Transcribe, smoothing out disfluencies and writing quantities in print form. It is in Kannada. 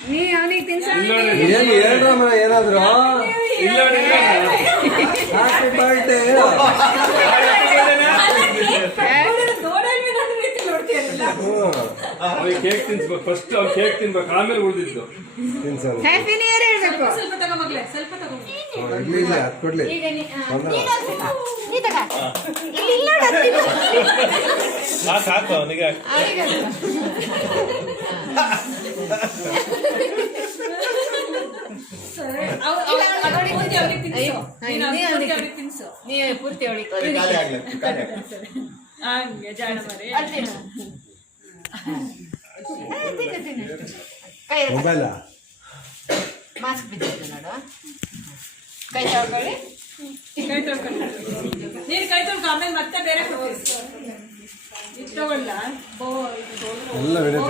ನೀ ಅವನಿಗೆ ತಿನ್ಸ ಏನು ಹೇಳ್ರಮ್ಮ ಏನಾದ್ರು ಹ್ಯಾಪಿ ಬರ್ಡೇ ಕೇಕ್ ತಿನ್ಸ್ಬೇಕು ಫಸ್ಟ್ ಅವ್ರು ಕೇಕ್ ತಿನ್ಬೇಕು ಆಮೇಲೆ ಉಳಿದಿದ್ದು ತಿನ್ಸಲ್ಲ ಹ್ಯಾಪಿ ನ್ಯೂ ಇಯರ್ ಹೇಳ್ಬೇಕು. ಸ್ವಲ್ಪ ತಗೋ ಮಗ್ಲೆ, ಸ್ವಲ್ಪ ತಗೋ. ಇರ್ಲಿ ಇಲ್ಲ ಅದು ಕೊಡ್ಲಿ ಈಗ ತೊಂದ್ರೆ ನೀ ತಗ ಇಲ್ಲಿ ಇಲ್ಲ ಸಾಕು ಅವನಿಗೆ ಸರಿ. ಅವ್ನಿಗೆ ಪೂರ್ತಿ ಅವ್ನಿಗೆ ತಿನ್ಸು. ನೀನು ಅವ್ನಿಗೆ ಪೂರ್ತಿ ಅವ್ನಿಗೆ ತಿನ್ಸು. ನೀ ಪೂರ್ತಿ ಅವಳಿಗೆ ಖಾಲಿ ಆಗ್ಲಿ ಹಂಗೆ ಜಾಣ ಮರಿ. ಕೈ ಮೊಬೈಲ ಮಾಸ್ಕ್ ಬಿದ್ದಿತ್ತು ನೋಡು. ಕೈ ತಗೊಳ್ಳಿ. ಕೈ ತೊಳ್ಕೊಂಡು ನೀನು ಕೈ ತೊಳ್ಕೊ ಆಮೇಲೆ ಮತ್ತೆ ಬೇರೆ ಕೊಡ್ತೀನಿ. ಇದು ತಗೊಳ್ಳ ಎಲ್ಲ ವಿಡಿಯೋ